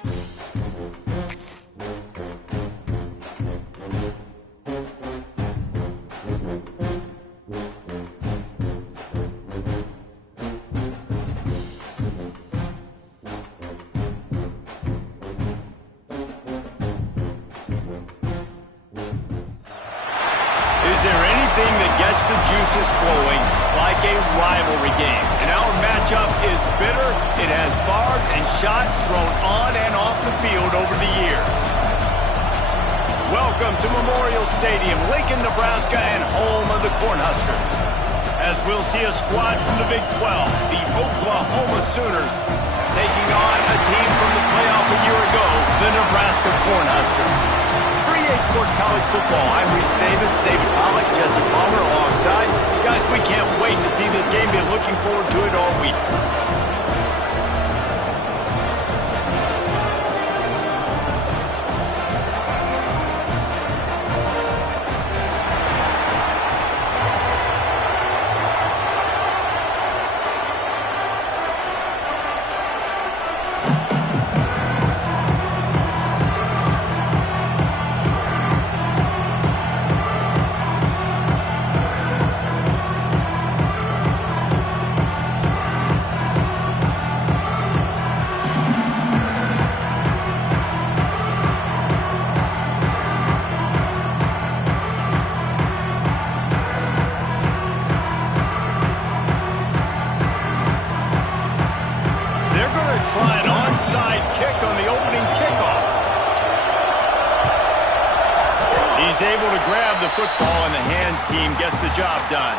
Is there anything that gets the juices flowing like a rivalry game? And our matchup is bitter. It has barbs and shots thrown on and off the field over the years. Welcome to Memorial Stadium, Lincoln, Nebraska, and home of the Cornhuskers. As we'll see a squad from the Big 12, the Oklahoma Sooners, taking on a team from the playoff a year ago, the Nebraska Cornhuskers. For EA Sports College Football, I'm Reese Davis, David Pollack, Jesse Palmer alongside. Guys, we can't wait to see this game. Been looking forward to it all week. Try an onside kick on the opening kickoff. He's able to grab the football, and the hands team gets the job done.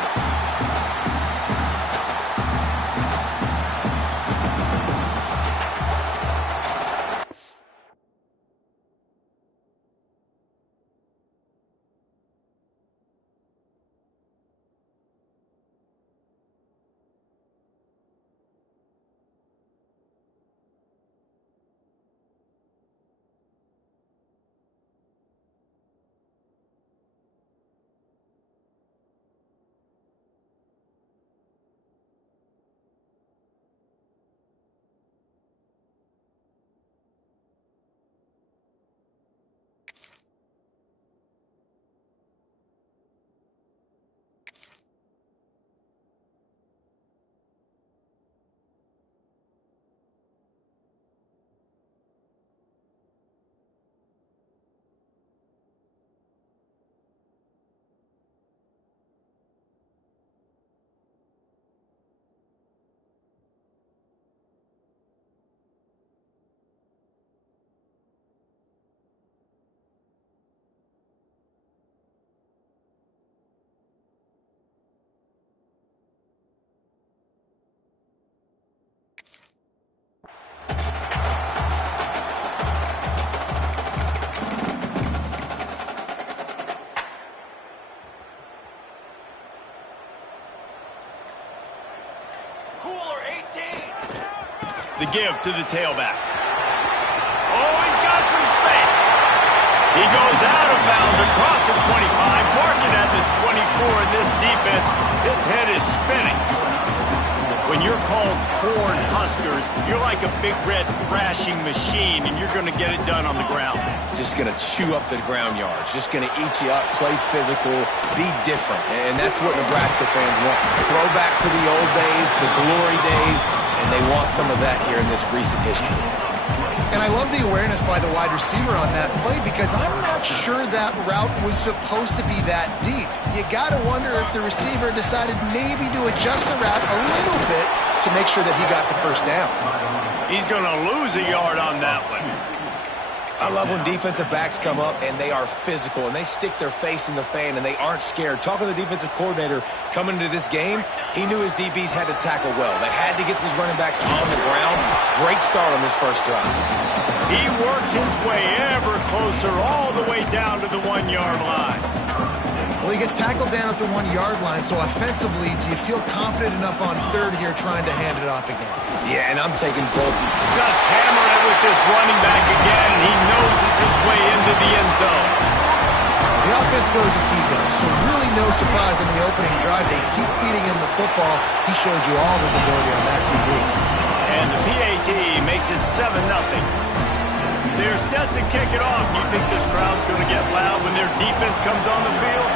The give to the tailback. Oh, he's got some space. He goes out of bounds across the 25, marking at the 24, and this defense, its head is spinning. When you're called Cornhuskers, you're like a big red thrashing machine, and you're going to get it done on the ground. Just going to chew up the ground yards. Just going to eat you up, play physical, be different. And that's what Nebraska fans want. Throwback to the old days, the glory days, and they want some of that here in this recent history. And I love the awareness by the wide receiver on that play because I'm not sure that route was supposed to be that deep. You got to wonder if the receiver decided maybe to adjust the route a little bit to make sure that he got the first down. He's going to lose a yard on that one. I love when defensive backs come up and they are physical and they stick their face in the fan and they aren't scared. Talking to the defensive coordinator coming into this game, he knew his DBs had to tackle well. They had to get these running backs on the ground. Great start on this first drive. He worked his way ever closer all the way down to the 1-yard line. Well, he gets tackled down at the 1-yard line, so offensively, do you feel confident enough on third here trying to hand it off again? Yeah, and I'm taking Bolton. Just hammering it with this running back again, and he noses his way into the end zone. The offense goes as he goes, so really no surprise in the opening drive. They keep feeding him the football. He showed you all of his ability on that TV. And the PAT makes it 7-0. They're set to kick it off. You think this crowd's going to get loud when their defense comes on the field?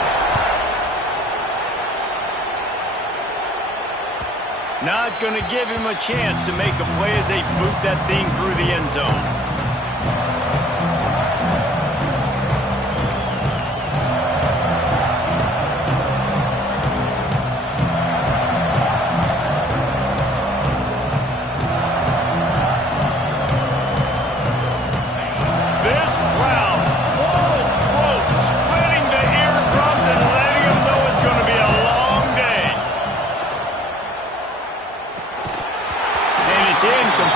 Not going to give him a chance to make a play as they boot that thing through the end zone.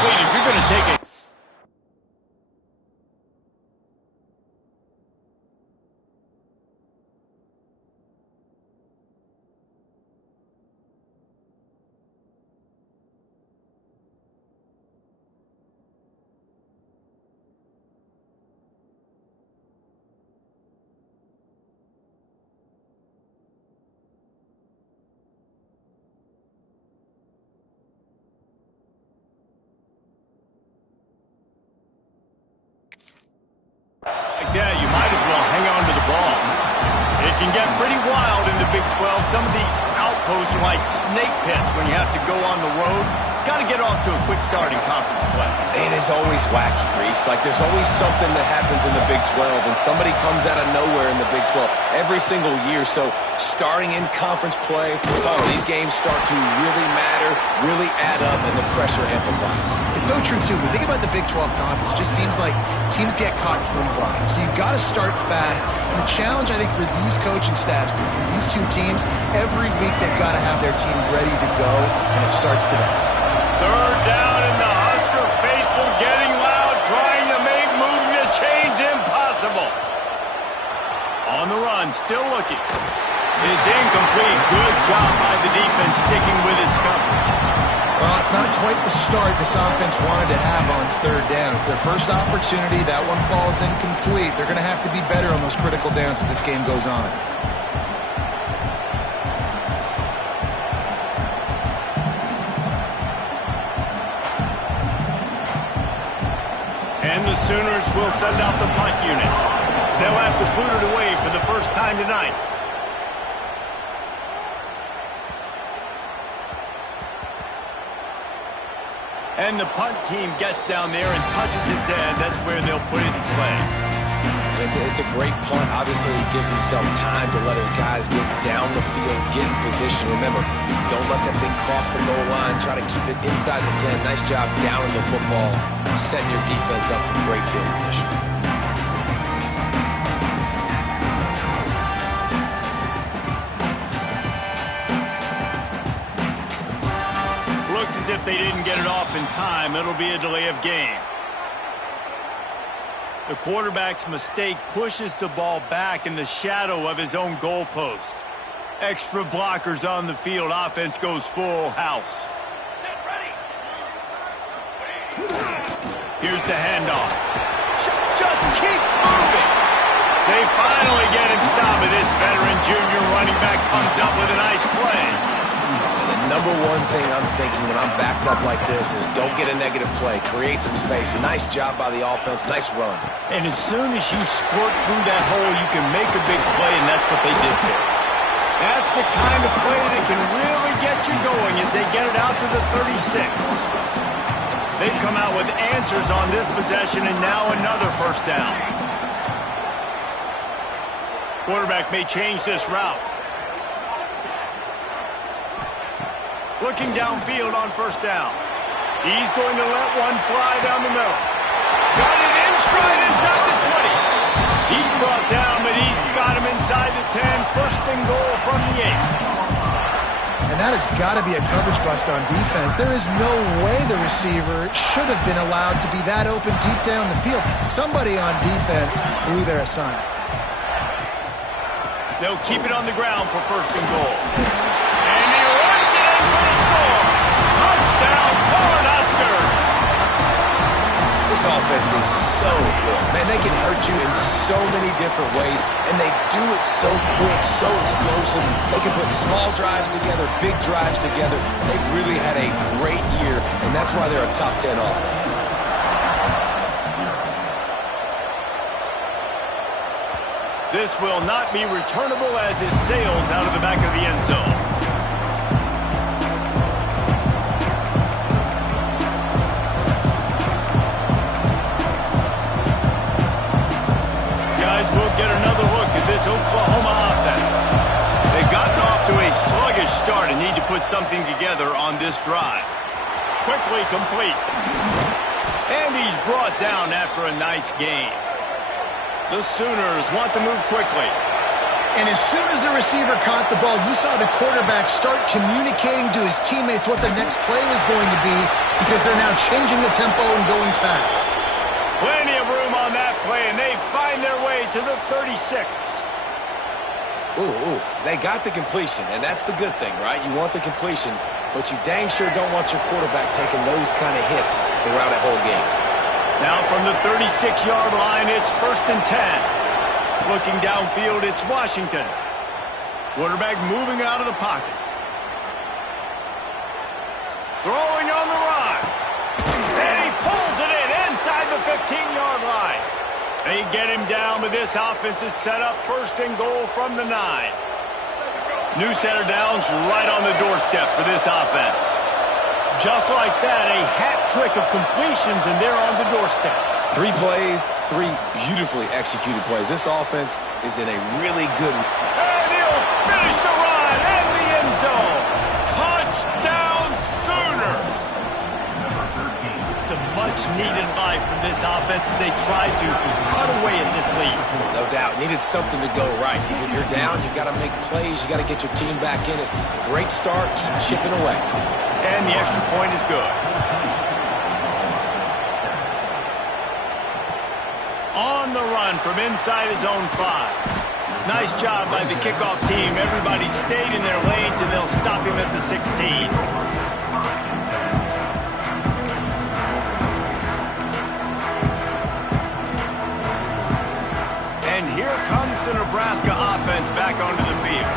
If you're going to take it. Yeah, you might as well hang on to the ball. It can get pretty wild in the Big 12. Some of these outposts are like snake pits when you have to go on the road. Got to get off to a quick start in conference play. It is always wacky, Reese. Like, there's always something that happens in the Big 12, and somebody comes out of nowhere in the Big 12 every single year. So starting in conference play, these games start to really matter, really add up, and the pressure amplifies. It's so true, too. When you think about the Big 12 conference, it just seems like teams get caught slim-blocking. So you've got to start fast. And the challenge, I think, for these coaching staffs, these two teams, every week they've got to have their team ready to go, and it starts today. Third down, and the Husker faithful getting loud, trying to make moving the chains impossible. On the run, still looking. It's incomplete. Good job by the defense sticking with its coverage. Well, it's not quite the start this offense wanted to have on third down. It's their first opportunity. That one falls incomplete. They're going to have to be better on those critical downs as this game goes on. And the Sooners will send out the punt unit. They'll have to boot it away for the first time tonight. And the punt team gets down there and touches it dead. That's where they'll put it in play. It's a great punt. Obviously, he gives himself time to let his guys get down the field, get in position. Remember, don't let that thing cross the goal line. Try to keep it inside the 10. Nice job down in the football, setting your defense up for great field position. Looks as if they didn't get it off in time. It'll be a delay of game. The quarterback's mistake pushes the ball back in the shadow of his own goalpost. Extra blockers on the field. Offense goes full house. Here's the handoff. Just keeps moving. They finally get him stopped. This veteran junior running back comes up with a nice play. The number one thing I'm thinking when I'm backed up like this is don't get a negative play. Create some space. A nice job by the offense. Nice run. And as soon as you squirt through that hole, you can make a big play, and that's what they did there. That's the kind of play that can really get you going as they get it out to the 36. They've come out with answers on this possession, and now another first down. Quarterback may change this route. Looking downfield on first down. He's going to let one fly down the middle. Got it in stride inside the 20. He's brought down, but he's got him inside the 10. First and goal from the 8. And that has got to be a coverage bust on defense. There is no way the receiver should have been allowed to be that open deep down the field. Somebody on defense blew their assignment. They'll keep it on the ground for first and goal. And he runs it in for the score. Touchdown, Cornhuskers. This offense is so good. Man, they can hurt you in so many different ways, and they do it so quick, so explosive. They can put small drives together, big drives together. They've really had a great year, and that's why they're a top 10 offense. This will not be returnable as it sails out of the back of the end zone. Guys, we'll get another look at this Oklahoma offense. They've gotten off to a sluggish start and need to put something together on this drive. Quickly complete. And he's brought down after a nice gain. The Sooners want to move quickly. And as soon as the receiver caught the ball, you saw the quarterback start communicating to his teammates what the next play was going to be because they're now changing the tempo and going fast. Plenty of room on that play, and they find their way to the 36. Ooh, they got the completion, and that's the good thing, right? You want the completion, but you dang sure don't want your quarterback taking those kind of hits throughout a whole game. Now from the 36-yard line, it's 1st and 10. Looking downfield, it's Washington. Quarterback moving out of the pocket. Throwing on the run. And he pulls it in inside the 15-yard line. They get him down, but this offense is set up 1st and goal from the 9. New set of downs right on the doorstep for this offense. Just like that, a hat trick of completions, and they're on the doorstep. 3 plays, 3 beautifully executed plays. This offense is in a really good... And he'll finish the run in the end zone. Touchdown, Sooners! It's a much-needed life from this offense as they try to cut away at this lead. No doubt. Needed something to go right. You're down, you got to make plays, you got to get your team back in it. Great start, keep chipping away. And the extra point is good. On the run from inside his own 5. Nice job by the kickoff team. Everybody stayed in their lanes, and they'll stop him at the 16. And here comes the Nebraska offense back onto the field.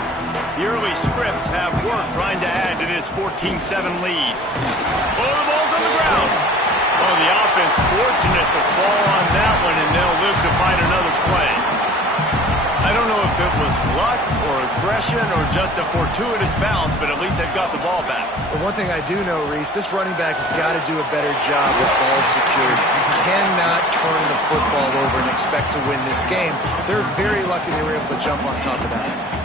The early scripts have worked trying to add to this 14-7 lead. Oh, the ball's on the ground. Oh, the offense fortunate to fall on that one, and they'll live to fight another play. I don't know if it was luck or aggression or just a fortuitous bounce, but at least they've got the ball back. But one thing I do know, Reese, this running back has got to do a better job with ball security. You cannot turn the football over and expect to win this game. They're very lucky they were able to jump on top of that.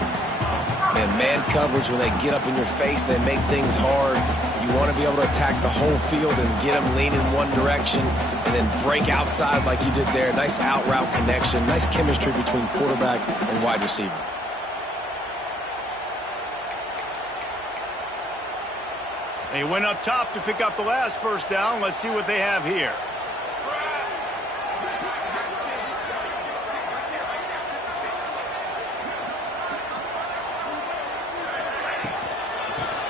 And man coverage, when they get up in your face, they make things hard. You want to be able to attack the whole field and get them leaning one direction and then break outside like you did there. Nice out route connection, nice chemistry between quarterback and wide receiver. They went up top to pick up the last first down. Let's see what they have here.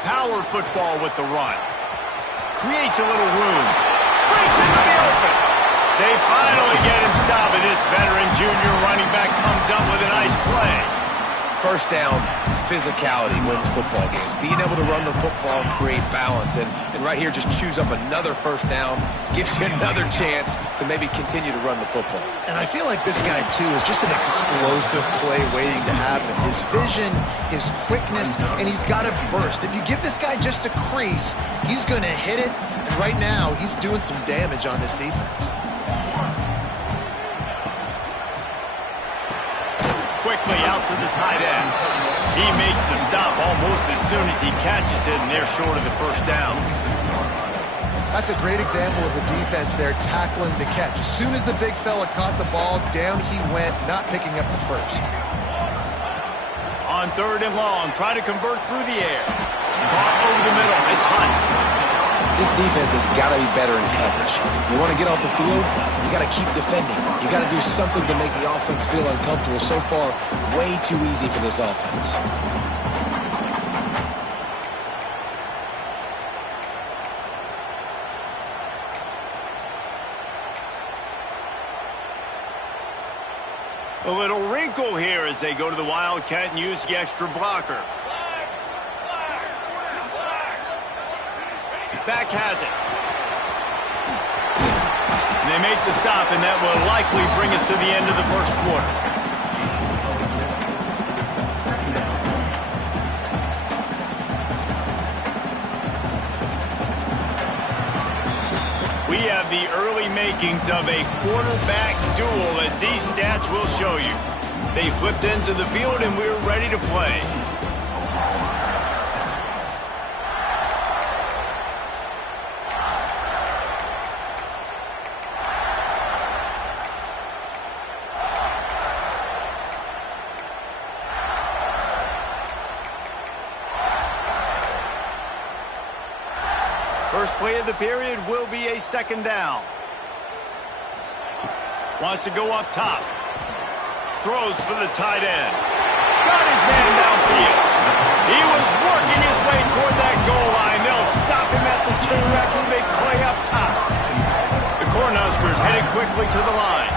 Power football with the run. Creates a little room. Breaks into the open. They finally get him stopped, and this veteran junior running back comes up with a nice play. First down, physicality wins football games. Being able to run the football and create balance. And right here, just choose up another first down. Gives you another chance to maybe continue to run the football. And I feel like this guy, too, is just an explosive play waiting to happen. His vision, his quickness, and he's got to burst. If you give this guy just a crease, he's going to hit it. And right now, he's doing some damage on this defense. Quickly out to the tight end. He makes the stop almost as soon as he catches it, and they're short of the first down. That's a great example of the defense there tackling the catch. As soon as the big fella caught the ball, down he went, not picking up the first. On 3rd and long, try to convert through the air. Caught over the middle. It's Hunt. This defense has got to be better in coverage. You want to get off the field, you got to keep defending. You got to do something to make the offense feel uncomfortable. So far, way too easy for this offense. A little wrinkle here as they go to the Wildcat and use the extra blocker. Back has it. And they make the stop, and that will likely bring us to the end of the first quarter. We have the early makings of a quarterback duel, as these stats will show you. They flipped into the field, and we're ready to play. First play of the period will be a second down. Wants to go up top. Throws for the tight end. Got his man downfield. He was working his way toward that goal line. They'll stop him at the 2 after a big play up top. The Cornhuskers headed quickly to the line.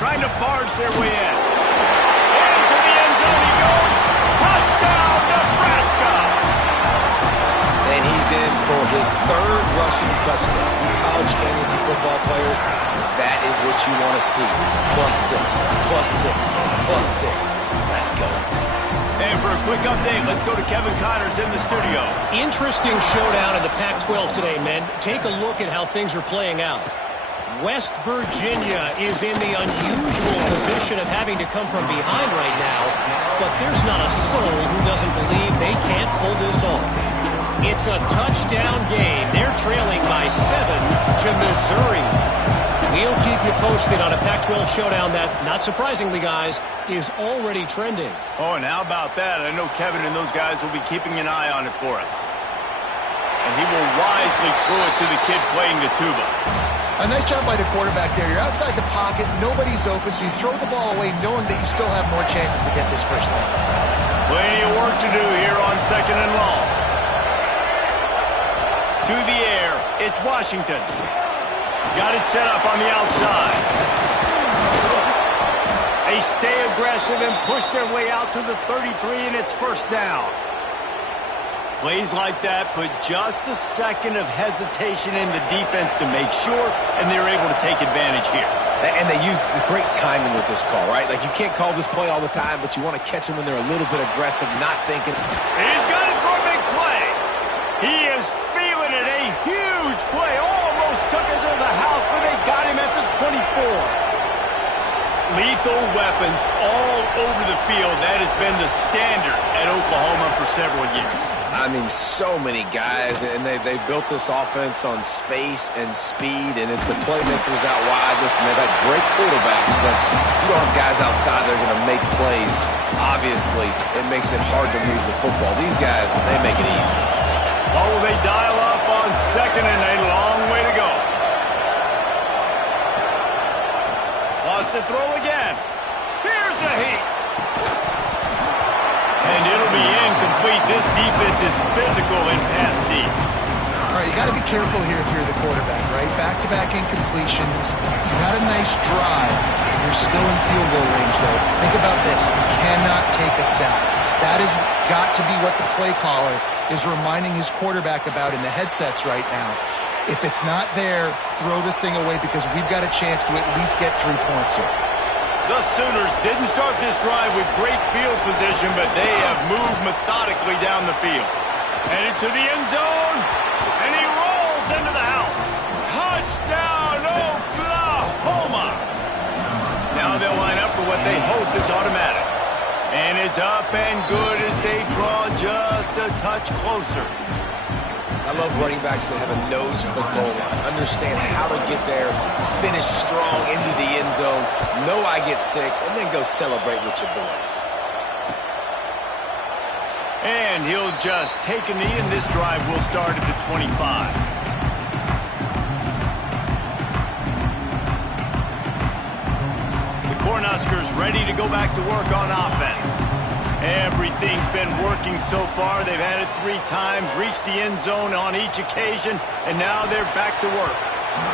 Trying to barge their way in. Into the end zone he goes. Touchdown, Nebraska! And he's in for his 3rd rushing touchdown. You college fantasy football players, that is what you want to see. +6, +6, +6. Let's go. And for a quick update, let's go to Kevin Connors in the studio. Interesting showdown in the Pac-12 today, men. Take a look at how things are playing out. West Virginia is in the unusual position of having to come from behind right now, but there's not a soul who doesn't believe they can't pull this off. It's a touchdown game. They're trailing by 7 to Missouri. We'll keep you posted on a Pac-12 showdown that, not surprisingly, guys, is already trending. Oh, and how about that? I know Kevin and those guys will be keeping an eye on it for us. And he will wisely throw it to the kid playing the tuba. A nice job by the quarterback there. You're outside the pocket, nobody's open, so you throw the ball away knowing that you still have more chances to get this first down. Plenty of work to do here on 2nd and long. To the air, it's Washington. Got it set up on the outside. They stay aggressive and push their way out to the 33, and it's first down. Plays like that put just a second of hesitation in the defense to make sure, and they're able to take advantage here. And they use the great timing with this call, right? Like, you can't call this play all the time, but you want to catch them when they're a little bit aggressive, not thinking. He's got it for a big play. He is feeling it. A huge play. Almost took it to the house, but they got him at the 24. Lethal weapons all over the field. That has been the standard at Oklahoma for several years. I mean, so many guys, and they built this offense on space and speed, and it's the playmakers out wide. Listen, they've had great quarterbacks, but if you don't have guys outside, they're going to make plays. Obviously, it makes it hard to move the football. These guys, they make it easy. Oh, they dial up on 2nd and a long way to go. Wants to throw again. Here's a heat. And it'll be incomplete. This defense is physical and pass deep. All right, you got to be careful here if you're the quarterback, right? Back-to-back incompletions. You had a nice drive. You're still in field goal range, though. Think about this. You cannot take a sack. That has got to be what the play caller is reminding his quarterback about in the headsets right now. If it's not there, throw this thing away because we've got a chance to at least get 3 points here. The Sooners didn't start this drive with great field position, but they have moved methodically down the field. Headed to the end zone, and he rolls into the house. Touchdown, Oklahoma! Now they'll line up for what they hope is automatic. And it's up and good as they draw just a touch closer. I love running backs that have a nose for the goal line. Understand how to get there, finish strong into the end zone, know I get 6, and then go celebrate with your boys. And he'll just take a knee, and this drive will start at the 25. The Cornhuskers ready to go back to work on offense. Everything's been working so far. They've had it 3 times, reached the end zone on each occasion, and now they're back to work.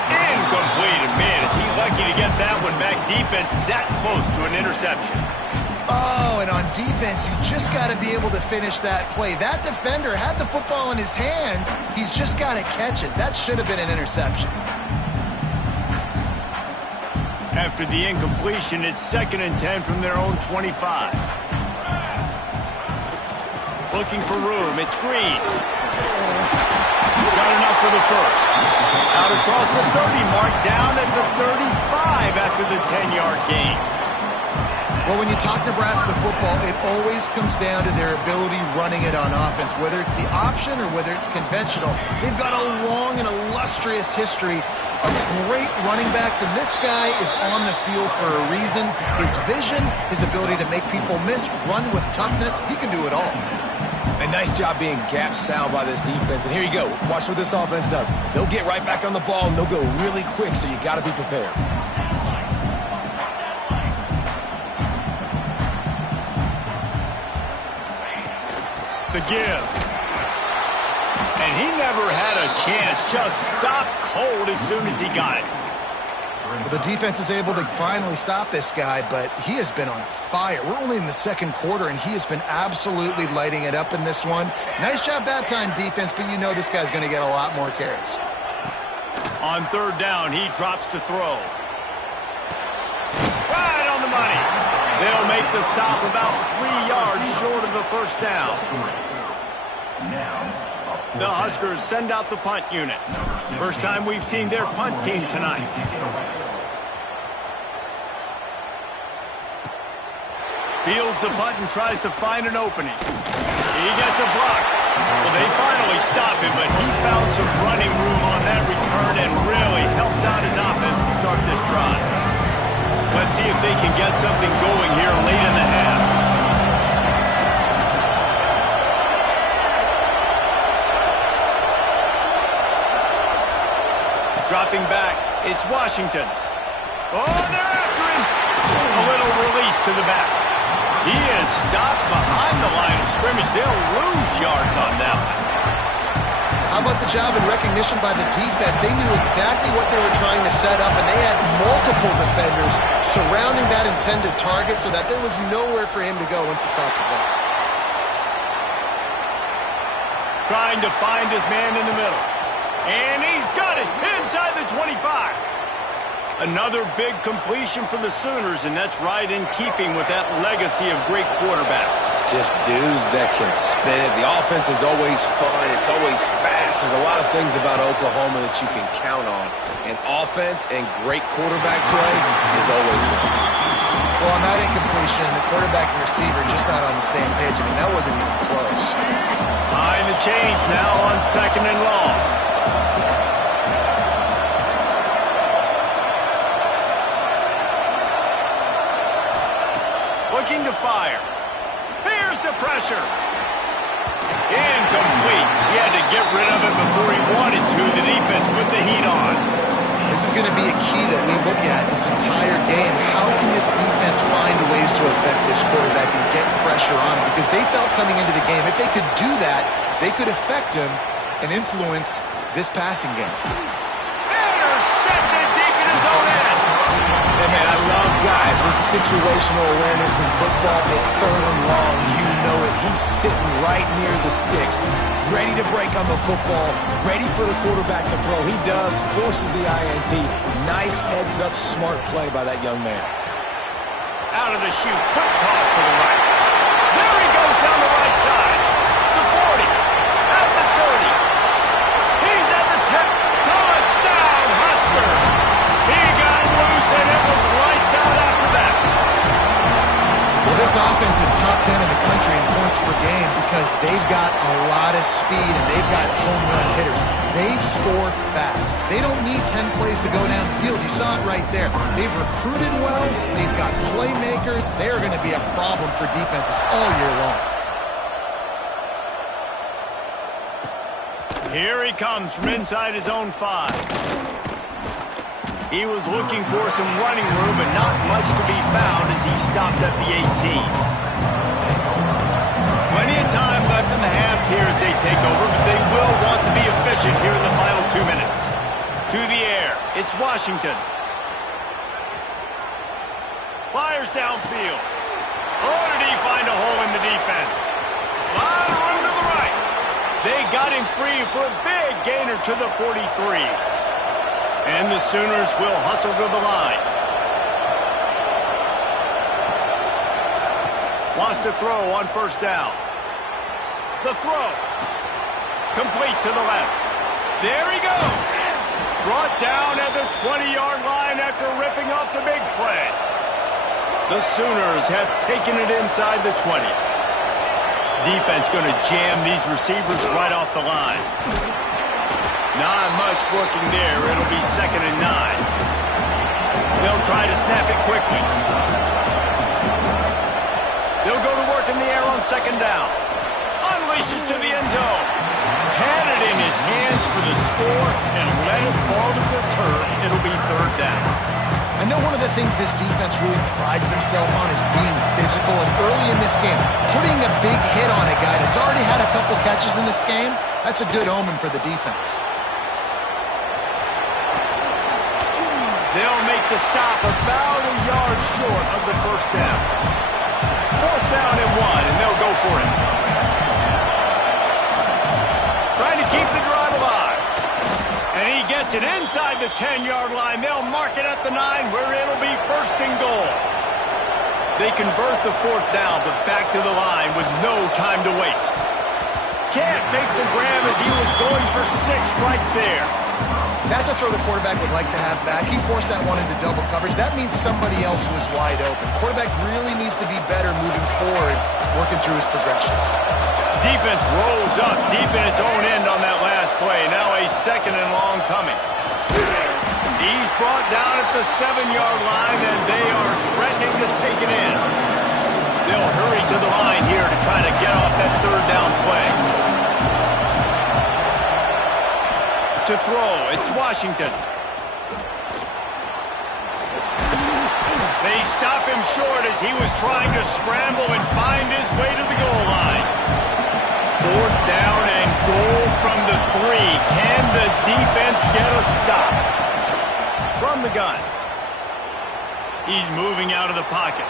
Incomplete, and man, is he lucky to get that one back. Defense that close to an interception. Oh, and on defense, you just got to be able to finish that play. That defender had the football in his hands. He's just got to catch it. That should have been an interception. After the incompletion, it's 2nd and 10 from their own 25. Looking for room. It's Green. Got enough for the first. Out across the 30 mark, down at the 35 after the 10-yard gain. Well, when you talk Nebraska football, it always comes down to their ability running it on offense, whether it's the option or whether it's conventional. They've got a long and illustrious history of great running backs, and this guy is on the field for a reason. His vision, his ability to make people miss, run with toughness, he can do it all. A nice job being gap sound by this defense. And here you go. Watch what this offense does. They'll get right back on the ball, and they'll go really quick, so you got to be prepared. The give. And he never had a chance. Just stopped cold as soon as he got it. Well, the defense is able to finally stop this guy, but he has been on fire. We're only in the second quarter, and he has been absolutely lighting it up in this one. Nice job that time, defense, but you know this guy's going to get a lot more carries. On third down, he drops to throw. Right on the money. They'll make the stop about 3 yards short of the first down. The Huskers send out the punt unit. First time we've seen their punt team tonight. Fields the punt and tries to find an opening. He gets a block. Well, they finally stop him, but he found some running room on that return and really helps out his offense to start this drive. Let's see if they can get something going here late in the half. Dropping back, it's Washington. Oh, they're after him. A little release to the back. He is stopped behind the line of scrimmage. They'll lose yards on that one. How about the job and recognition by the defense? They knew exactly what they were trying to set up, and they had multiple defenders surrounding that intended target so that there was nowhere for him to go once he caught the ball. Trying to find his man in the middle. And he's got it inside the 25. Another big completion for the Sooners, and that's right in keeping with that legacy of great quarterbacks. Just dudes that can spin it. The offense is always fun. It's always fast. There's a lot of things about Oklahoma that you can count on. And offense and great quarterback play is always been. Well, on that incompletion, the quarterback and receiver just not on the same page. I mean, that wasn't even close. Behind the change now on second and long. Looking to fire. Here's the pressure. Incomplete. He had to get rid of it before he wanted to. The defense put the heat on. This is going to be a key that we look at this entire game. How can this defense find ways to affect this quarterback and get pressure on him? Because they felt coming into the game, if they could do that, they could affect him and influence this passing game. Intercepted deep in his own end. Hey, man, I love guys with situational awareness in football. It's third and long. You know it. He's sitting right near the sticks, ready to break on the football, ready for the quarterback to throw. He does, forces the INT. Nice heads-up, smart play by that young man. Out of the chute, quick toss to the right. There he goes down the right side. The 40, at the 30. He's at the 10. Touchdown, Husker. He got loose, and it was lights out after that. Well, this offense is top 10 in the country in points per game because they've got a lot of speed and they've got home run hitters. They score fast. They don't need 10 plays to go down the field. You saw it right there. They've recruited well. They've got playmakers. They're going to be a problem for defenses all year long. Here he comes from inside his own 5. He was looking for some running room, but not much to be found as he stopped at the 18. Plenty of time left in the half here as they take over, but they will want to be efficient here in the final 2 minutes. To the air, it's Washington. Fires downfield. Oh, did he find a hole in the defense? A lot of room to the right. They got him free for a big gainer to the 43. And the Sooners will hustle to the line. Wants to throw on first down. The throw. Complete to the left. There he goes. Brought down at the 20-yard line after ripping off the big play. The Sooners have taken it inside the 20. Defense going to jam these receivers right off the line. Not much working there. It'll be 2nd and 9. They'll try to snap it quickly. They'll go to work in the air on 2nd down. Unleashes to the end zone. Had it in his hands for the score and let it fall to the turf. It'll be 3rd down. I know one of the things this defense really prides themselves on is being physical, and early in this game, putting a big hit on a guy that's already had a couple catches in this game, that's a good omen for the defense. They'll make the stop about a yard short of the 1st down. 4th down and 1, and they'll go for it. Trying to keep the drive alive. And he gets it inside the 10-yard line. They'll mark it at the 9 where it'll be 1st and goal. They convert the 4th down, but back to the line with no time to waste. Can't make the grab as he was going for 6 right there. That's a throw the quarterback would like to have back. He forced that one into double coverage. That means somebody else was wide open. Quarterback really needs to be better moving forward, working through his progressions. Defense rolls up deep in its own end on that last play. Now a 2nd and long coming. He's brought down at the 7-yard line, and they are threatening to take it in. They'll hurry to the line here to try to get off that 3rd down play. To throw, it's Washington. They stop him short as he was trying to scramble and find his way to the goal line. 4th down and goal from the 3. Can the defense get a stop? From the gun. He's moving out of the pocket.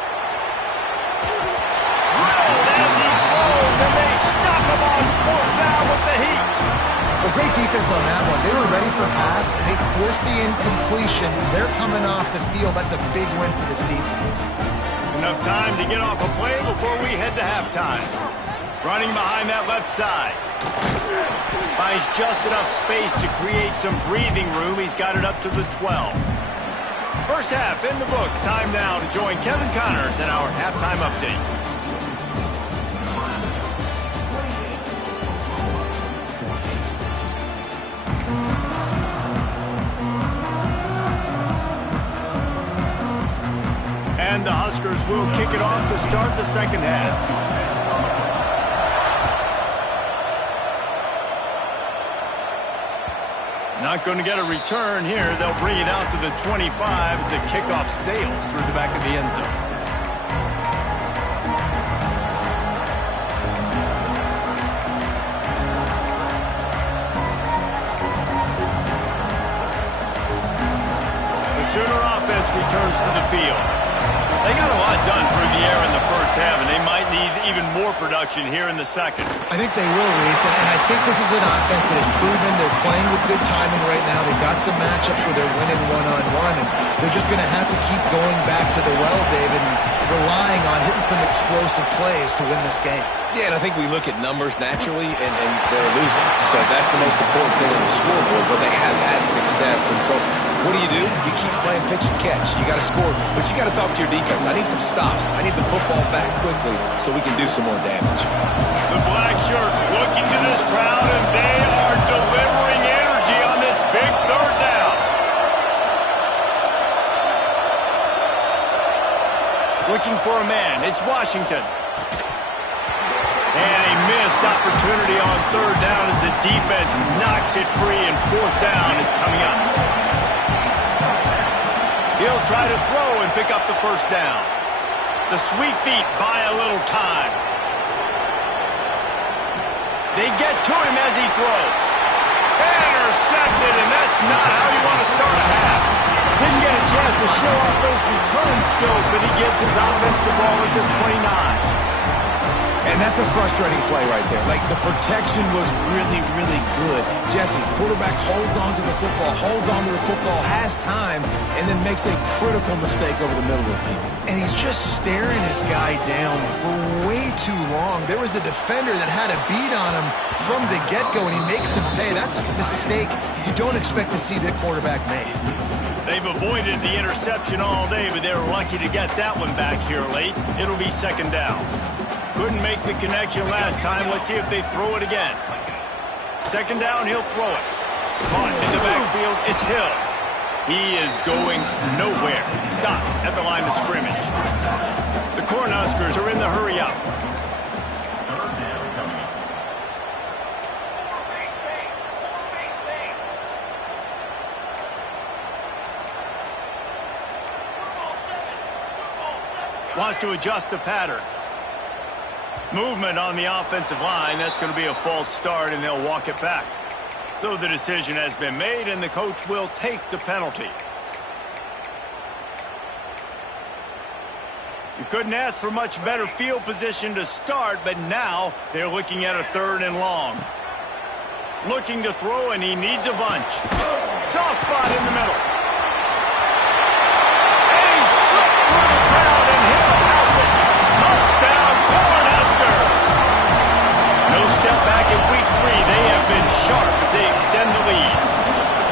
Drilled as he throws, and they stop him on 4th down with the heat. Well, great defense on that one. They were ready for pass, and they forced the incompletion. They're coming off the field. That's a big win for this defense. Enough time to get off a play before we head to halftime. Running behind that left side. Finds just enough space to create some breathing room. He's got it up to the 12. First half in the books. Time now to join Kevin Connors in our halftime update. And the Huskers will kick it off to start the 2nd half. Not going to get a return here. They'll bring it out to the 25 as the kickoff sails through the back of the end zone. The Sooner offense returns to the field. They got a lot done through the air in the 1st half, and they might need even more production here in the 2nd. I think they will, Reese, and I think this is an offense that has proven they're playing with good timing right now. They've got some matchups where they're winning one-on-one, and they're just going to have to keep going back to the well, David, and relying on hitting some explosive plays to win this game. Yeah, and I think we look at numbers naturally, and they're losing. So that's the most important thing on the scoreboard, but they have had success. And so what do? You keep playing pitch and catch. You got to score, but you got to talk to your defense. I need some stops. I need the football back quickly so we can do some more damage. The black shirts looking to this crowd, and they are delivering energy on this big 3rd down. Looking for a man. It's Washington. And a missed opportunity on 3rd down as the defense knocks it free, and 4th down is coming up. He'll try to throw and pick up the 1st down. The sweet feet buy a little time. They get to him as he throws. Intercepted, and that's not how you want to start a half. Didn't get a chance to show off those return skills, but he gives his offense the ball at the 29. And that's a frustrating play right there. Like, the protection was really, really good. Jesse, quarterback holds on to the football, has time, and then makes a critical mistake over the middle of the field. And he's just staring his guy down for way too long. There was the defender that had a beat on him from the get-go, and he makes him pay. That's a mistake you don't expect to see the quarterback make. They've avoided the interception all day, but they were lucky to get that one back here late. It'll be second down. Couldn't make the connection last time. Let's see if they throw it again. Second down, he'll throw it. Caught in the backfield, it's Hill. He is going nowhere. Stop at the line of scrimmage. The Cornhuskers are in the hurry up. Wants to adjust the pattern. Movement on the offensive line. That's going to be a false start, and they'll walk it back. So the decision has been made, and the coach will take the penalty. You couldn't ask for much better field position to start, but now they're looking at a 3rd and long. Looking to throw, and he needs a bunch. Soft spot in the middle. And he slipped through the crowd, and Hill has it. Touchdown, Cornhuskers! No step back in week 3. They have been sharp as they extend the lead.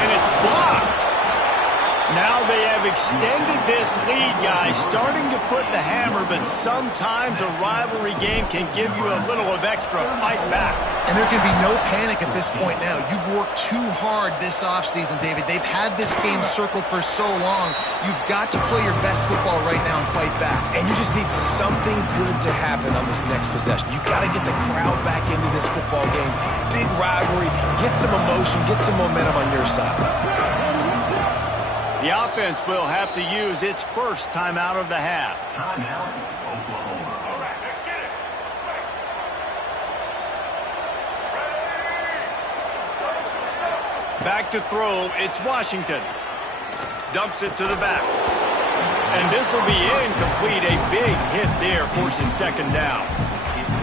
And it's blocked. Now they have extended this lead, guys, starting to put the hammer, but sometimes a rivalry game can give you a little of extra fight back. And there can be no panic at this point now. You've worked too hard this offseason, David. They've had this game circled for so long. You've got to play your best football right now and fight back. And you just need something good to happen on this next possession. You got to get the crowd back into this football game. Big rivalry. Get some emotion. Get some momentum on your side. The offense will have to use its first timeout of the half. Timeout, Oklahoma. All right, let's get it. Back to throw, it's Washington. Dumps it to the back. And this will be incomplete. A big hit there forces second down.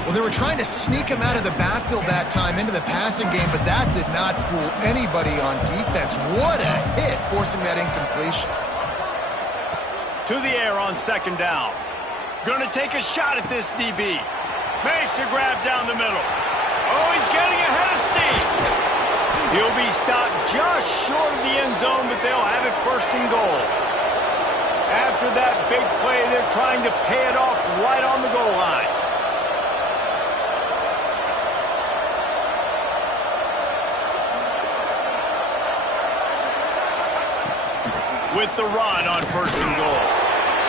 Well, they were trying to sneak him out of the backfield that time into the passing game, but that did not fool anybody on defense. What a hit, forcing that incompletion. To the air on second down. Going to take a shot at this DB. Makes a grab down the middle. Oh, he's getting ahead of steam. He'll be stopped just short of the end zone, but they'll have it first and goal. After that big play, they're trying to pay it off right on the goal line. With the run on first and goal.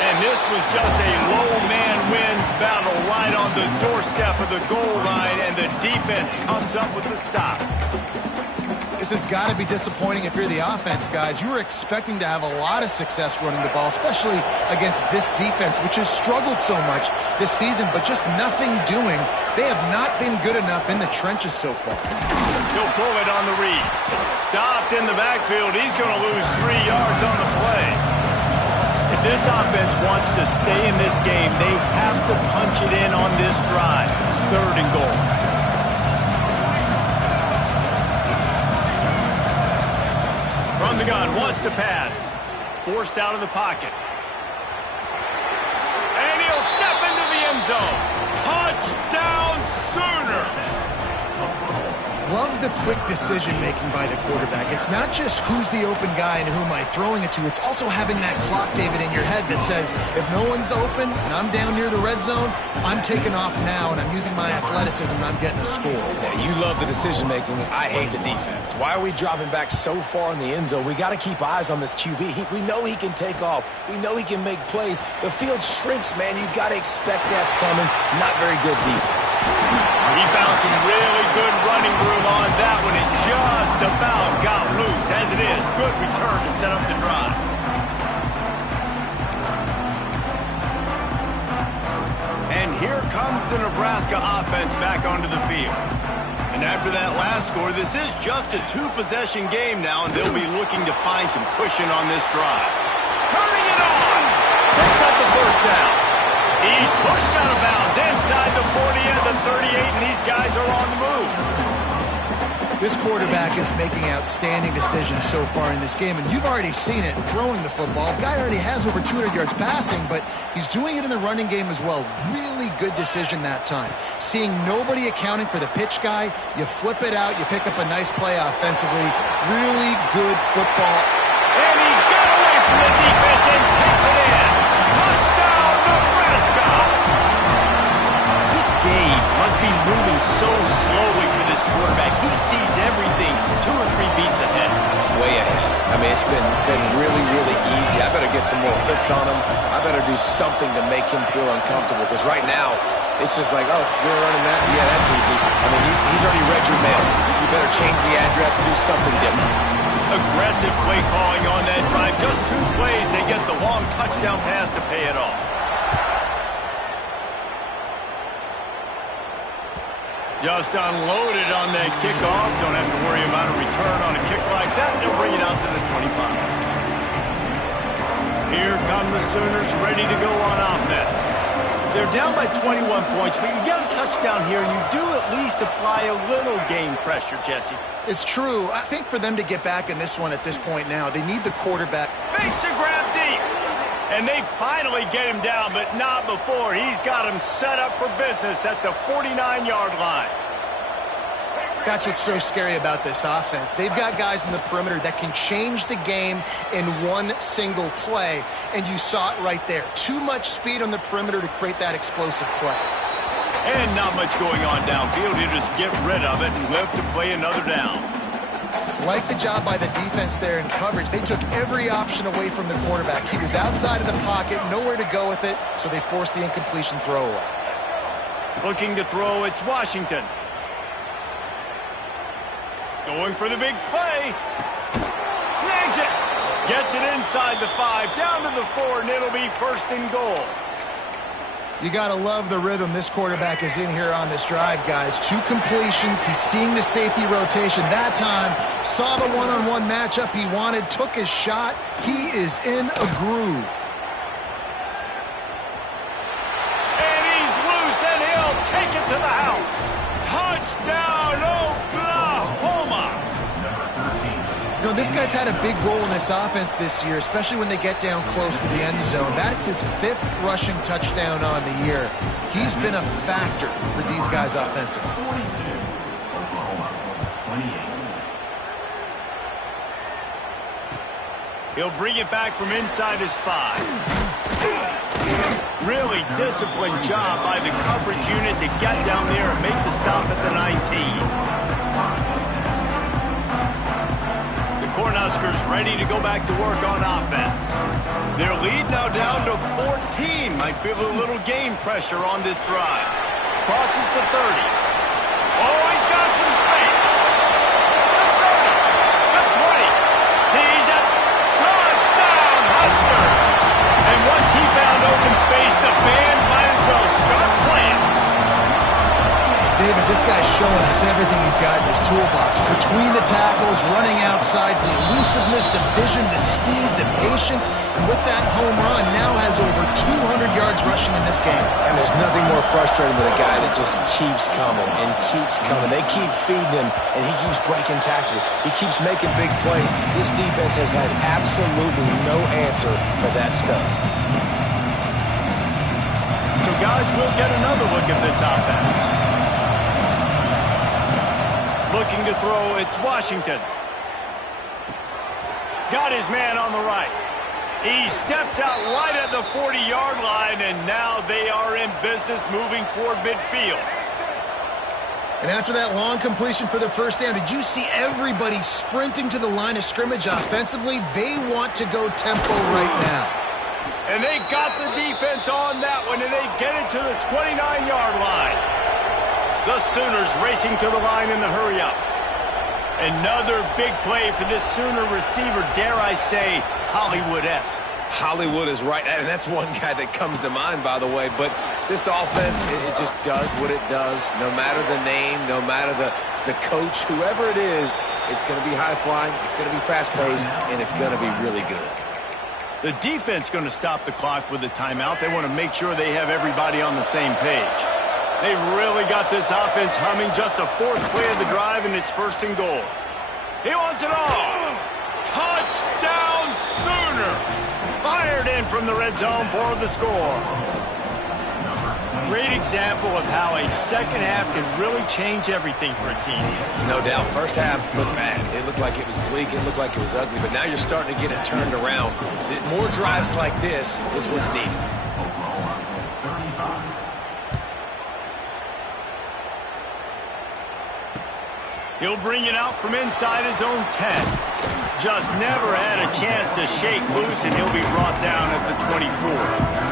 And this was just a low man wins battle right on the doorstep of the goal line, and the defense comes up with the stop. This has got to be disappointing if you're the offense, guys. You were expecting to have a lot of success running the ball, especially against this defense, which has struggled so much this season, but just nothing doing. They have not been good enough in the trenches so far. He'll pull it on the read. Stopped in the backfield. He's going to lose 3 yards on the play. If this offense wants to stay in this game, they have to punch it in on this drive. It's 3rd and goal. From the gun, wants to pass. Forced out of the pocket. And he'll step into the end zone. Touchdown, Sooners! Love the quick decision-making by the quarterback. It's not just who's the open guy and who am I throwing it to. It's also having that clock, David, in your head that says, if no one's open and I'm down near the red zone, I'm taking off now and I'm using my athleticism and I'm getting a score. Yeah, you love the decision-making. I hate the defense. Why are we dropping back so far in the end zone? We got to keep eyes on this QB. We know he can take off. We know he can make plays. The field shrinks, man. You got to expect that's coming. Not very good defense. He found some really good running room on that one. It just about got loose. As it is, good return to set up the drive. And here comes the Nebraska offense back onto the field. And after that last score, this is just a 2-possession game now, and they'll be looking to find some cushion on this drive. Turning it on! Picks up the first down. He's pushed out of bounds inside the 40 and the 38, and these guys are on the move. This quarterback is making outstanding decisions so far in this game, and you've already seen it throwing the football. The guy already has over 200 yards passing, but he's doing it in the running game as well. Really good decision that time. Seeing nobody accounting for the pitch guy, you flip it out, you pick up a nice play offensively. Really good football. And he got away from the defense and takes it in. Touchdown, Nebraska! This game must be moving so slowly for this quarterback. He sees everything 2 or 3 beats ahead. Way ahead. I mean, it's been really, really easy. I better get some more hits on him. I better do something to make him feel uncomfortable, because right now, it's just like, oh, you're running that? Yeah, that's easy. I mean, he's already read your mail. You better change the address and do something different. Aggressive play calling on that drive. Just 2 plays, they get the long touchdown pass to pay it off. Just unloaded on that kickoff. Don't have to worry about a return on a kick like that. They'll bring it out to the 25. Here come the Sooners, ready to go on offense. They're down by 21 points, but you get a touchdown here, and you do at least apply a little game pressure, Jesse. It's true. I think for them to get back in this one at this point now, they need the quarterback. Makes the grab deep. And they finally get him down, but not before. He's got him set up for business at the 49-yard line. That's what's so scary about this offense. They've got guys in the perimeter that can change the game in one single play, and you saw it right there. Too much speed on the perimeter to create that explosive play. And not much going on downfield. He'll just get rid of it and live to play another down. Like the job by the defense there in coverage. They took every option away from the quarterback. He was outside of the pocket, nowhere to go with it, so they forced the incompletion throw away. Looking to throw, it's Washington. Going for the big play. Snags it. Gets it inside the 5, down to the 4, and it'll be 1st and goal. You got to love the rhythm this quarterback is in here on this drive, guys. 2 completions. He's seeing the safety rotation that time. Saw the one-on-one matchup he wanted. Took his shot. He is in a groove. And he's loose, and he'll take it to the house. Touchdown, Oklahoma! You know, this guy's had a big role in this offense this year, especially when they get down close to the end zone. That's his 5th rushing touchdown on the year. He's been a factor for these guys offensively. 42, Oklahoma, 28. He'll bring it back from inside his 5. Really disciplined job by the coverage unit to get down there and make the stop at the 19. Cornhuskers ready to go back to work on offense. Their lead now down to 14. Might feel a little game pressure on this drive. Crosses to 30. Oh, he's got some space. The 30. The 20. He's at touchdown, Huskers. And once he found open space, the band might as well start playing. David, this guy's showing us everything he's got in his toolbox. Between the tackles, running outside, the elusiveness, the vision, the speed, the patience, and with that home run, now has over 200 yards rushing in this game. And there's nothing more frustrating than a guy that just keeps coming and keeps coming. They keep feeding him, and he keeps breaking tackles. He keeps making big plays. This defense has had absolutely no answer for that stud. So, guys, we'll get another look at this offense. Looking to throw, it's Washington. Got his man on the right. He steps out right at the 40-yard line, and now they are in business moving toward midfield. And after that long completion for the first down, did you see everybody sprinting to the line of scrimmage offensively? They want to go tempo right now. And they got the defense on that one, and they get it to the 29-yard line. The Sooners racing to the line in the hurry-up. Another big play for this Sooner receiver, dare I say, Hollywood-esque. Hollywood is right, and that's one guy that comes to mind, by the way. But this offense, it just does what it does. No matter the name, no matter the coach, whoever it is, it's going to be high-flying, it's going to be fast-paced, and it's going to be really good. The defense going to stop the clock with a timeout. They want to make sure they have everybody on the same page. They've really got this offense humming. Just the fourth play of the drive, and it's 1st and goal. He wants it all. Touchdown Sooners. Fired in from the red zone for the score. Great example of how a second half can really change everything for a team. No doubt. First half looked bad. It looked like it was bleak. It looked like it was ugly. But now you're starting to get it turned around. More drives like this is what's needed. He'll bring it out from inside his own 10. Just never had a chance to shake loose, and he'll be brought down at the 24.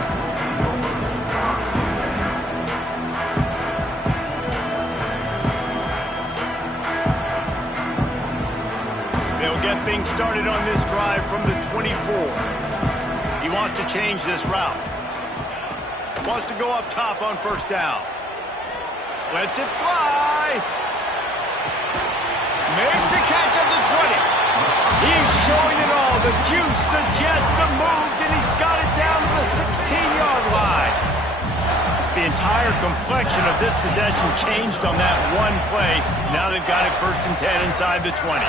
They'll get things started on this drive from the 24. He wants to change this route. Wants to go up top on 1st down. Lets it fly. Makes the catch at the 20. He's showing it all. The juice, the jets, the moves, and he's got it down to the 16-yard line. The entire complexion of this possession changed on that one play. Now they've got it 1st and 10 inside the 20.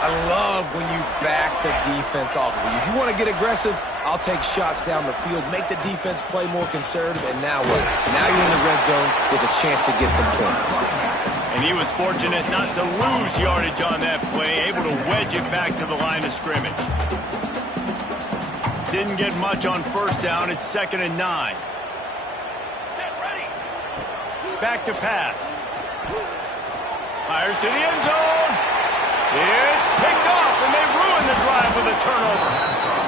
I love when you back the defense off of you. If you want to get aggressive, I'll take shots down the field, make the defense play more conservative, and now what? Now you're in the red zone with a chance to get some points. And he was fortunate not to lose yardage on that play, able to wedge it back to the line of scrimmage. Didn't get much on 1st down. It's 2nd and 9. Back to pass. Fires to the end zone. It's picked off, and they ruin the drive with a turnover.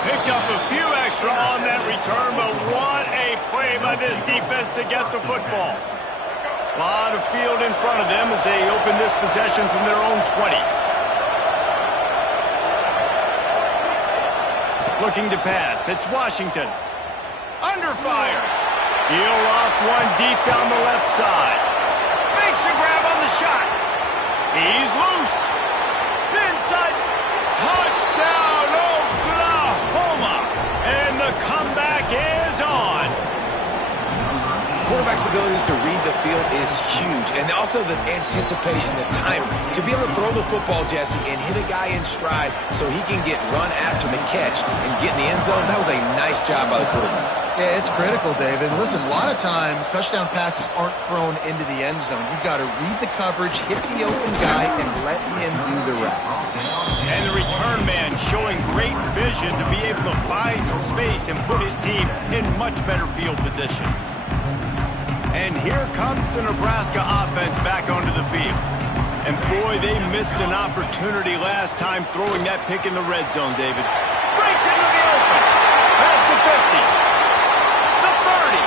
Picked up a few extra on that return, but what a play by this defense to get the football. A lot of field in front of them as they open this possession from their own 20. Looking to pass. It's Washington. Under fire. He'll loft one deep down the left side. Makes a grab on the shot. He's loose. Inside. Touchdown, Oklahoma. And the comeback is on. Quarterback's abilities to read the field is huge, and also the anticipation, the timing. To be able to throw the football, Jesse, and hit a guy in stride so he can get run after the catch and get in the end zone, that was a nice job by the quarterback. Yeah, it's critical, David. And listen, a lot of times touchdown passes aren't thrown into the end zone. You've got to read the coverage, hit the open guy, and let him do the rest. And the return man showing great vision to be able to find some space and put his team in much better field position. And here comes the Nebraska offense back onto the field. And boy, they missed an opportunity last time throwing that pick in the red zone, David. Breaks into the open. Pass to 50. The 30.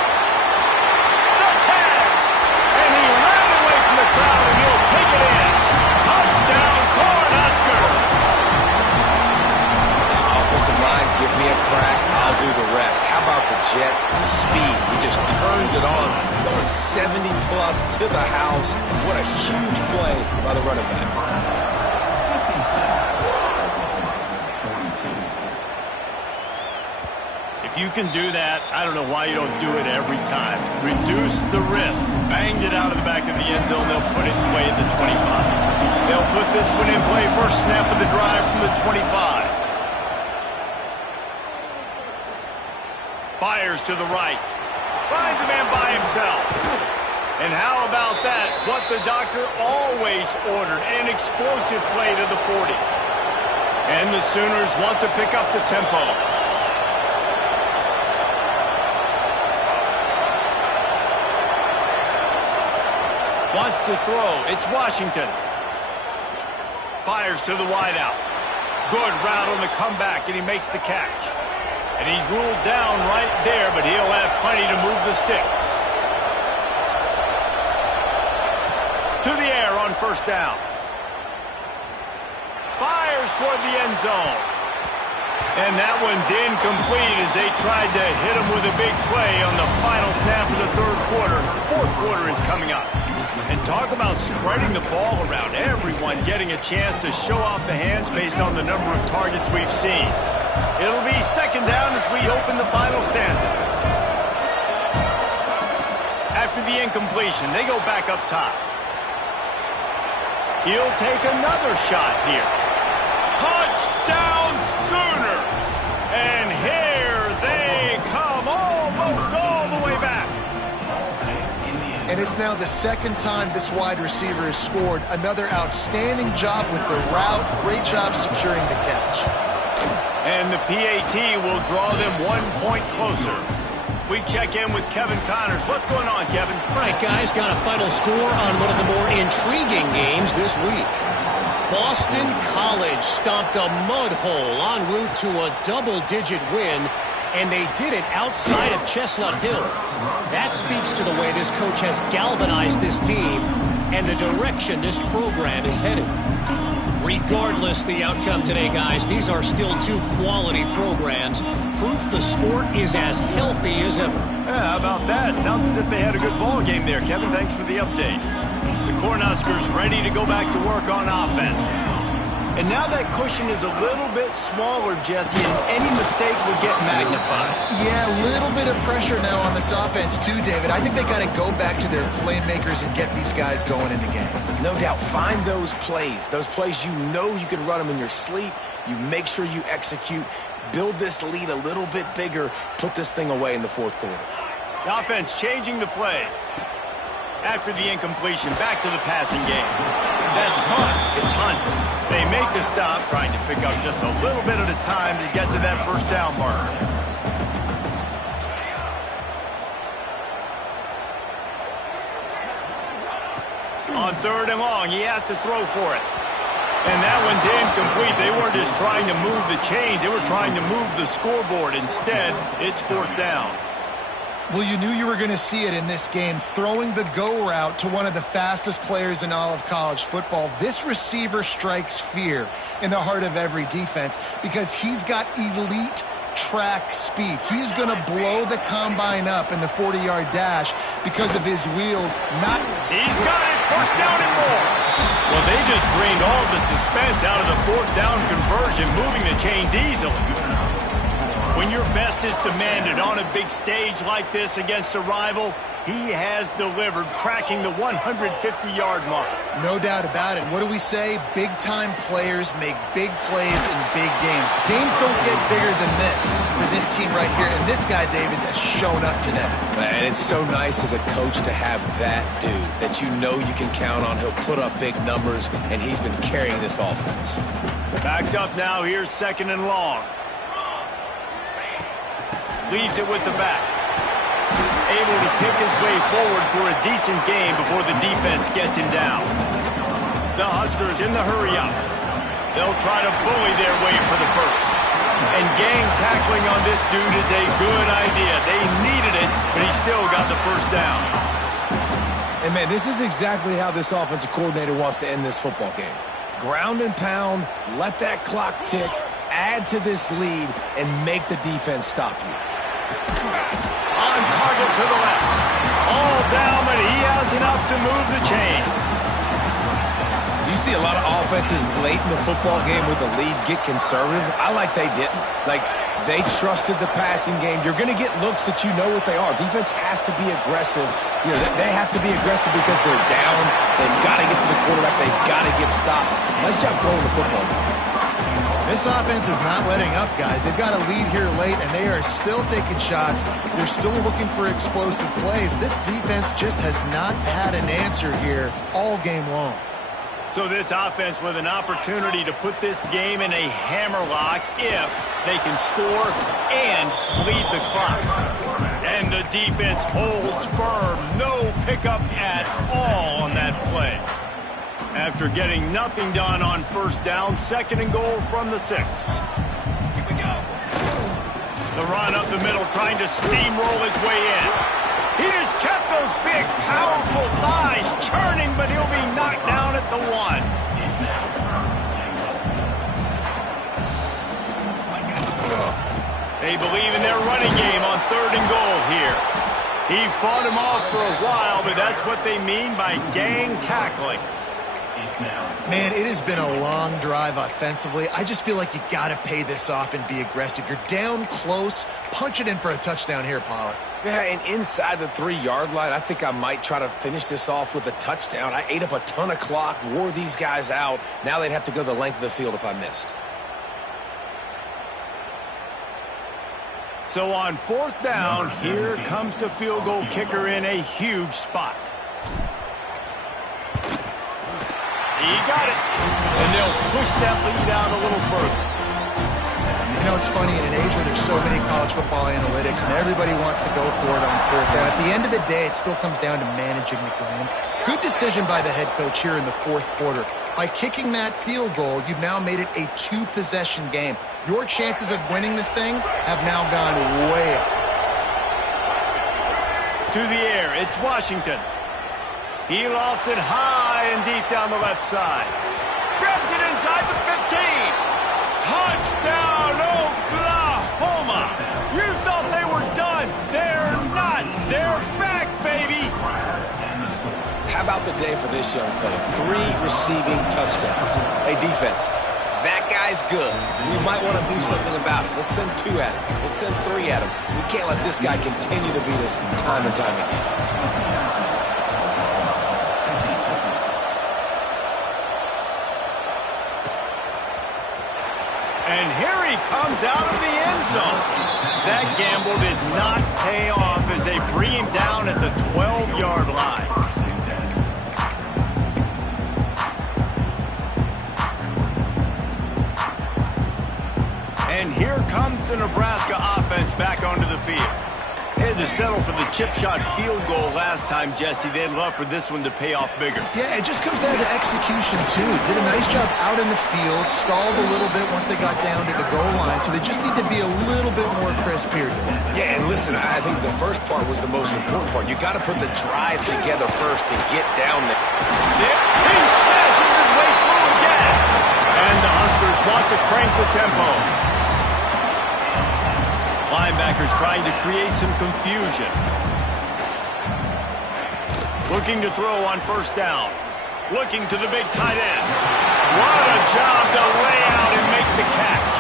The 10. And he ran away from the crowd, and he'll take it in. Touchdown, Cornhuskers. Offensive line, give me a crack. I'll do the rest. How about the Jets? The speed. He just turns it on. Going 70-plus to the house. What a huge play by the running back. If you can do that, I don't know why you don't do it every time. Reduce the risk. Banged it out of the back of the end zone. They'll put it away at the 25. They'll put this one in play. First snap of the drive from the 25. Fires to the right. Finds a man by himself. And how about that? What the doctor always ordered. An explosive play to the 40. And the Sooners want to pick up the tempo. Wants to throw. It's Washington. Fires to the wideout. Good route on the comeback, and he makes the catch. And he's ruled down right there, but he'll have plenty to move the sticks. To the air on first down. Fires toward the end zone. And that one's incomplete as they tried to hit him with a big play on the final snap of the third quarter. Fourth quarter is coming up. And talk about spreading the ball around. Everyone getting a chance to show off the hands based on the number of targets we've seen. It'll be second down as we open the final stanza. After the incompletion, they go back up top. He'll take another shot here. Touchdown Sooners! And here they come, almost all the way back. And it's now the second time this wide receiver has scored. Another outstanding job with the route. Great job securing the catch. And the PAT will draw them 1 point closer. We check in with Kevin Connors. What's going on, Kevin? All right, guys, got a final score on one of the more intriguing games this week. Boston College stomped a mud hole en route to a double-digit win, and they did it outside of Chestnut Hill. That speaks to the way this coach has galvanized this team and the direction this program is headed. Regardless the outcome today, guys, these are still two quality programs. Proof the sport is as healthy as ever. Yeah, how about that? Sounds as if they had a good ball game there, Kevin. Thanks for the update. The Cornhuskers ready to go back to work on offense. And now that cushion is a little bit smaller, Jesse, and any mistake would get magnified. Yeah, a little bit of pressure now on this offense too, David. I think they got to go back to their playmakers and get these guys going in the game. No doubt. Find those plays you know you can run them in your sleep. You make sure you execute. Build this lead a little bit bigger. Put this thing away in the fourth quarter. The offense changing the play. After the incompletion, back to the passing game. That's caught. It's Hunt. They make the stop, trying to pick up just a little bit at a time to get to that first down mark. On third and long, he has to throw for it. And that one's incomplete. They weren't just trying to move the chains. They were trying to move the scoreboard. Instead, it's fourth down. Well, you knew you were going to see it in this game, throwing the go route to one of the fastest players in all of college football. This receiver strikes fear in the heart of every defense because he's got elite track speed. He's going to blow the combine up in the 40-yard dash because of his wheels. He's got it. First down and more. Well, they just drained all the suspense out of the fourth down conversion, moving the chains easily. When your best is demanded on a big stage like this against a rival, he has delivered, cracking the 150-yard mark. No doubt about it. What do we say? Big-time players make big plays in big games. Games don't get bigger than this for this team right here. And this guy, David, has shown up today. And it's so nice as a coach to have that dude that you know you can count on. He'll put up big numbers, and he's been carrying this offense. Backed up now. Here's second and long. Leaves it with the back. Able to pick his way forward for a decent game before the defense gets him down. The Huskers in the hurry-up. They'll try to bully their way for the first. And gang tackling on this dude is a good idea. They needed it, but he still got the first down. And, man, this is exactly how this offensive coordinator wants to end this football game. Ground and pound, let that clock tick, add to this lead, and make the defense stop you. On target to the left. All down, but he has enough to move the chains. You see a lot of offenses late in the football game with the lead get conservative. I like they didn't. Like, they trusted the passing game. You're going to get looks that you know what they are. Defense has to be aggressive. You know, they have to be aggressive because they're down. They've got to get to the quarterback. They've got to get stops. Nice job throwing the football. This offense is not letting up, guys. They've got a lead here late, and they are still taking shots. They're still looking for explosive plays. This defense just has not had an answer here all game long. So this offense with an opportunity to put this game in a hammerlock if they can score and bleed the clock. And the defense holds firm. No pickup at all on that play. After getting nothing done on first down, second and goal from the 6. Here we go. The run up the middle, trying to steamroll his way in. He has kept those big, powerful thighs churning, but he'll be knocked down at the 1. They believe in their running game on third and goal here. He fought him off for a while, but that's what they mean by gang tackling. Man, it has been a long drive offensively. I just feel like you got to pay this off and be aggressive. You're down close. Punch it in for a touchdown here, Pollock. Yeah, and inside the 3-yard line, I think I might try to finish this off with a touchdown. I ate up a ton of clock, wore these guys out. Now they'd have to go the length of the field if I missed. So on 4th down, here comes the field goal kicker in a huge spot. He got it. And they'll push that lead out a little further. You know, it's funny, in an age where there's so many college football analytics and everybody wants to go for it on 4th down, at the end of the day, it still comes down to managing the game. Good decision by the head coach here in the 4th quarter. By kicking that field goal, you've now made it a 2-possession game. Your chances of winning this thing have now gone way up. To the air, it's Washington. He lofts it high and deep down the left side. Grabs it inside the 15. Touchdown, Oklahoma! You thought they were done. They're not. They're back, baby. How about the day for this young fella? 3 receiving touchdowns. Hey, defense, that guy's good. We might want to do something about it. Let's send 2 at him. Let's send 3 at him. We can't let this guy continue to beat us time and time again. And here he comes out of the end zone. That gamble did not pay off as they bring him down at the 12-yard line. And here comes the Nebraska offense back onto the field. They had to settle for the chip shot field goal last time, Jesse. They'd love for this one to pay off bigger. Yeah, it just comes down to execution, too. Did a nice job out in the field, stalled a little bit once they got down to the goal line, so they just need to be a little bit more crisp here. Yeah, and listen, I think the first part was the most important part. You got to put the drive together first to get down there. Yep, he smashes his way through again. And the Huskers want to crank the tempo. Linebackers trying to create some confusion. Looking to throw on 1st down. Looking to the big tight end. What a job to lay out and make the catch.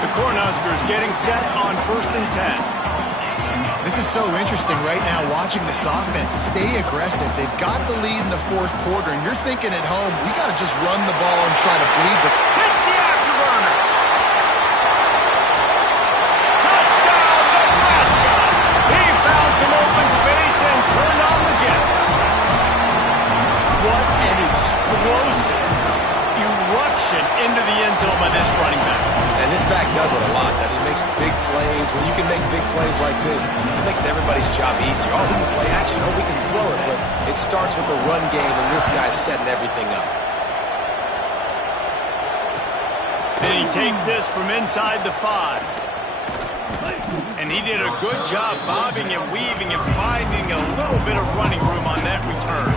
The Cornhuskers getting set on 1st and 10. This is so interesting right now, watching this offense stay aggressive. They've got the lead in the 4th quarter, and you're thinking at home, we got to just run the ball and try to bleed the... Hits the afterburners. Touchdown, Nebraska. He found some open space and turned on the Jets. What an explosive eruption into the end zone by this running back. And this back does it a lot. That he makes big plays. When you can make big plays like this, it makes everybody's job easier. Oh, we can play action. Oh, we can throw it. But it starts with the run game, and this guy's setting everything up. And he takes this from inside the 5. And he did a good job bobbing and weaving and finding a little bit of running room on that return.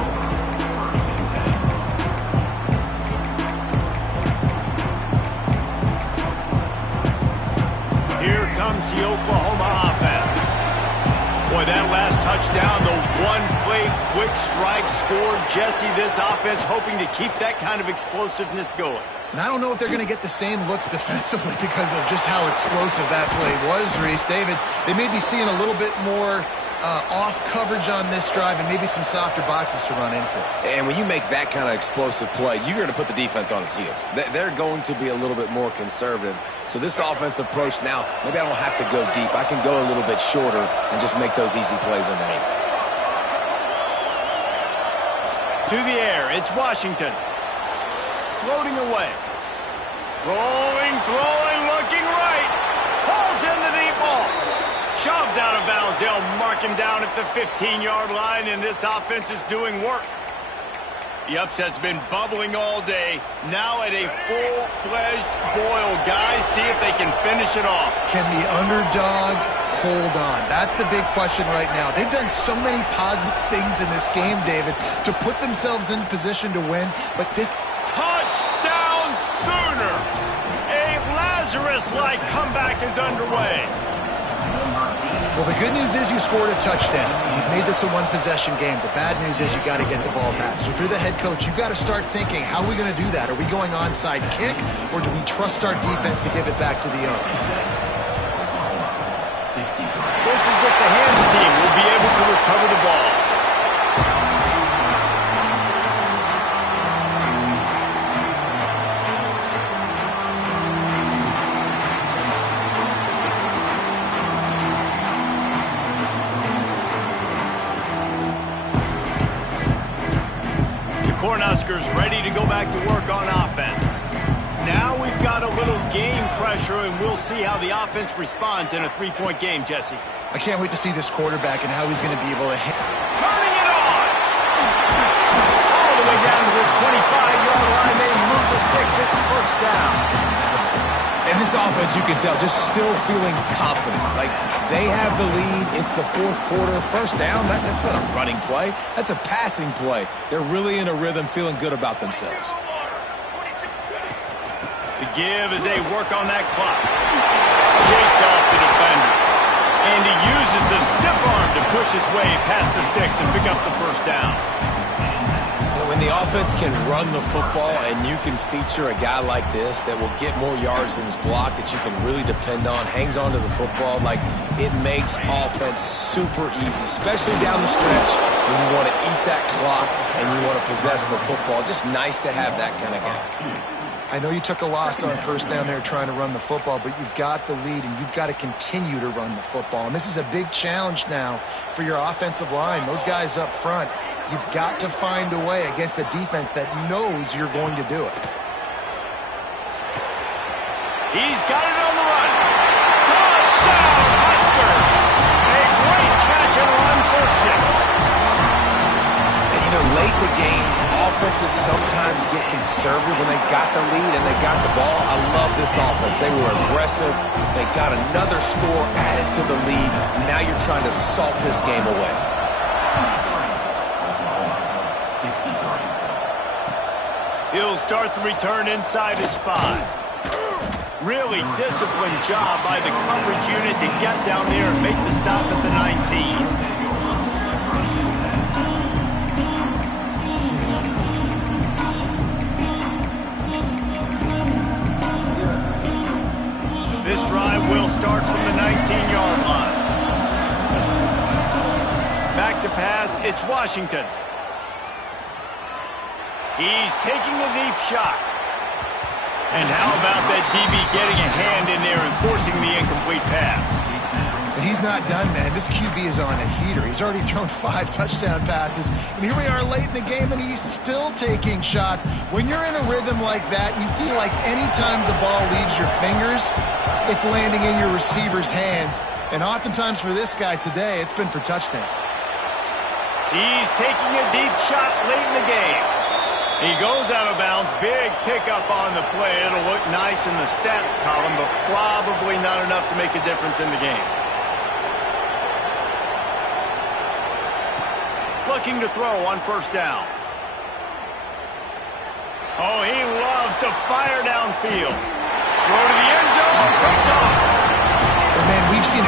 Here comes the Oklahoma offense. Boy, that last touchdown, the one-play quick strike score. Jesse, this offense hoping to keep that kind of explosiveness going. And I don't know if they're going to get the same looks defensively because of just how explosive that play was, Reese. David, they may be seeing a little bit more off coverage on this drive and maybe some softer boxes to run into. And when you make that kind of explosive play, you're going to put the defense on its heels. They're going to be a little bit more conservative. So this offensive approach now, maybe I don't have to go deep. I can go a little bit shorter and just make those easy plays underneath. To the air, it's Washington. Floating away. Rolling, throwing, looking right. Pulls in the deep ball. Shoved out of bounds. They'll mark him down at the 15-yard line, and this offense is doing work. The upset's been bubbling all day. Now at a full-fledged boil. Guys, see if they can finish it off. Can the underdog hold on? That's the big question right now. They've done so many positive things in this game, David, to put themselves in position to win, but this... Touchdown Sooners! A Lazarus-like comeback is underway. Well, the good news is you scored a touchdown. You've made this a one-possession game. The bad news is you got to get the ball back. So if you're the head coach, you got to start thinking, how are we going to do that? Are we going onside kick, or do we trust our defense to give it back to the owner? Looks as if the hands team will be able to recover the ball. Cornhuskers ready to go back to work on offense. Now we've got a little game pressure, and we'll see how the offense responds in a three-point game, Jesse. I can't wait to see this quarterback and how he's going to be able to hit. Turning it on! All the way down to the 25-yard line. They move the sticks. It's first down. And this offense, you can tell, just still feeling confident. Like, they have the lead. It's the fourth quarter. First down, that's not a running play. That's a passing play. They're really in a rhythm, feeling good about themselves. The give as they work on that clock. Shakes off the defender. And he uses the stiff arm to push his way past the sticks and pick up the first down. When the offense can run the football and you can feature a guy like this that will get more yards than his block, that you can really depend on, hangs on to the football, like, it makes offense super easy, especially down the stretch when you want to eat that clock and you want to possess the football. Just nice to have that kind of guy. I know you took a loss on first down there trying to run the football, but you've got the lead, and you've got to continue to run the football. And this is a big challenge now for your offensive line. Those guys up front, you've got to find a way against a defense that knows you're going to do it. He's got it on the run. Touchdown, Husker! A great catch and run for 6. And, you know, late in the games, offenses sometimes get conservative when they got the lead and they got the ball. I love this offense. They were aggressive. They got another score added to the lead. Now you're trying to salt this game away. He'll start the return inside his 5. Really disciplined job by the coverage unit to get down there and make the stop at the 19. This drive will start from the 19-yard line. Back to pass, it's Washington. He's taking a deep shot. And how about that DB getting a hand in there and forcing the incomplete pass? But he's not done, man. This QB is on a heater. He's already thrown 5 touchdown passes. And here we are late in the game, and he's still taking shots. When you're in a rhythm like that, you feel like anytime the ball leaves your fingers, it's landing in your receiver's hands. And oftentimes for this guy today, it's been for touchdowns. He's taking a deep shot late in the game. He goes out of bounds. Big pickup on the play. It'll look nice in the stats column, but probably not enough to make a difference in the game. Looking to throw on first down. Oh, he loves to fire downfield. Throw to the end zone. Picked off. But man, we've seen